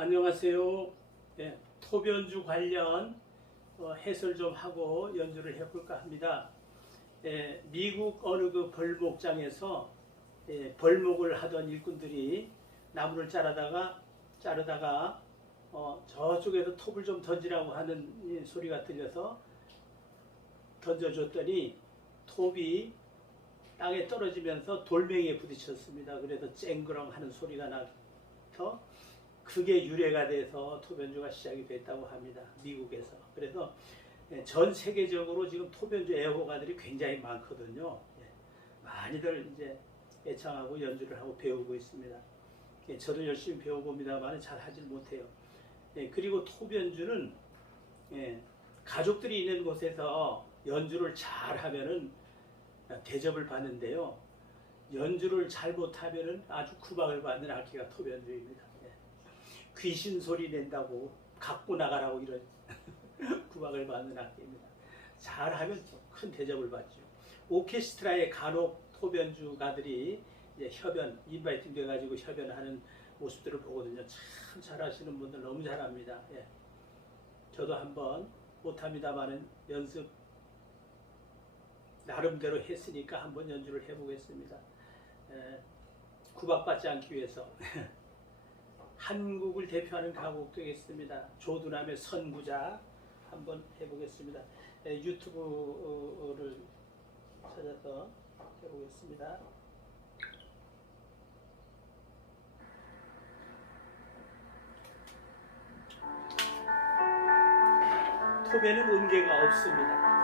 안녕하세요. 예, 토변주 관련 어, 해설 좀 하고 연주를 해볼까 합니다. 예, 미국 어느 그 벌목장에서 예, 벌목을 하던 일꾼들이 나무를 자르다가 자르다가 어, 저쪽에서 톱을 좀 던지라고 하는 이 소리가 들려서 던져줬더니 톱이 땅에 떨어지면서 돌멩이에 부딪혔습니다. 그래서 쨍그렁 하는 소리가 나서 그게 유래가 돼서 토변주가 시작이 됐다고 합니다. 미국에서. 그래서 예, 전 세계적으로 지금 토변주 애호가들이 굉장히 많거든요. 예, 많이들 이제 애창하고 연주를 하고 배우고 있습니다. 예, 저도 열심히 배워봅니다만 잘 하질 못해요. 예, 그리고 토변주는 예, 가족들이 있는 곳에서 연주를 잘 하면은 대접을 받는데요. 연주를 잘 못하면은 아주 구박을 받는 악기가 토변주입니다. 예. 귀신 소리 낸다고 갖고 나가라고 이런 구박을 받는 악기입니다. 잘하면 큰 대접을 받죠. 오케스트라의 간혹 토변주가들이 협연, 인바이팅 돼가지고 협연하는 모습들을 보거든요. 참 잘하시는 분들 너무 잘합니다. 예. 저도 한번 못합니다만은 연습 나름대로 했으니까 한번 연주를 해보겠습니다. 에, 구박받지 않기 위해서 한국을 대표하는 가곡 되겠습니다. 조두남의 선구자 한번 해보겠습니다. 에, 유튜브를 찾아서 해보겠습니다. 톱에는 음계가 없습니다.